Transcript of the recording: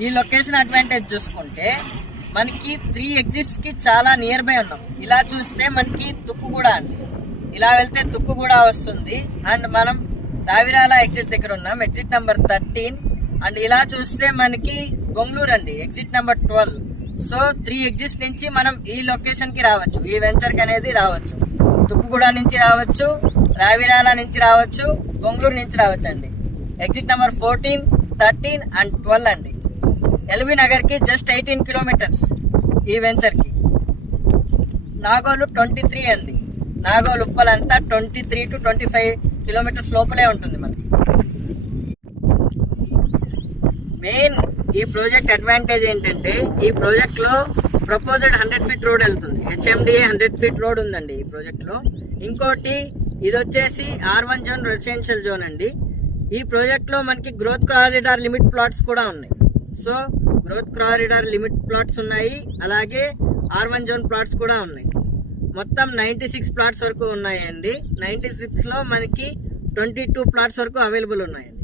ఈ location advantage చూసుకుంటే మనకి 3 ఎగ్జిట్స్ కి చాలా నియర్ బై ఉన్నాం. ఇలా చూస్తే మనకి తుక్కుగూడ అండి, ఇలా వెళ్తే తుక్కుగూడ వస్తుంది. అండ్ మనం రావిరాల ఎగ్జిట్ దగ్గర ఉన్నాం, ఎగ్జిట్ నెంబర్ 13. అండ్ ఇలా చూస్తే మనకి బొంగళూరు అండి, ఎగ్జిట్ నెంబర్ 12. సో 3 ఎగ్జిట్స్ నుంచి మనం ఈ లొకేషన్ కి రావచ్చు, ఈ వెంచర్ కి అనేది రావచ్చు. తుక్కుగూడ నుంచి రావచ్చు, రావిరాల నుంచి రావచ్చు, బొంగళూరు నుంచి రావచ్చు అండి. ఎగ్జిట్ నెంబర్ 14, 13 అండ్ 12 అండి. ఎల్బీ నగర్ కి జస్ట్ 18 కిలోమీటర్స్ ఈ వెంచర్ కి. నాగోలు 23 అండి, నాగోలు ఉప్పలంతా 23 to 25 కిలోమీటర్స్ లోపలే ఉంటుంది మనకి. మెయిన్ ఈ ప్రాజెక్ట్ అడ్వాంటేజ్ ఏంటంటే ఈ ప్రాజెక్ట్ లో ప్రపోజెడ్ 100 ఫీట్ రోడ్ వెళ్తుంది, HMDA 100 ఫీట్ రోడ్ ఉందండి ఈ ప్రాజెక్ట్ లో. ఇంకోటి ఇది వచ్చేసి R1 జోన్ రెసిడెన్షియల్ జోన్ అండి. ఈ ప్రాజెక్ట్ లో మనకి గ్రోత్ కారిడార్ లిమిట్ ప్లాట్స్ కూడా ఉన్నాయి. So growth corridor limit plots ఉన్నాయి, అలాగే R1 జోన్ ప్లాట్స్ కూడా ఉన్నాయి. మొత్తం 96 ప్లాట్స్ వరకు ఉన్నాయండి. 96 లో మనకి 22 ప్లాట్స్ వరకు అవైలబుల్ ఉన్నాయండి.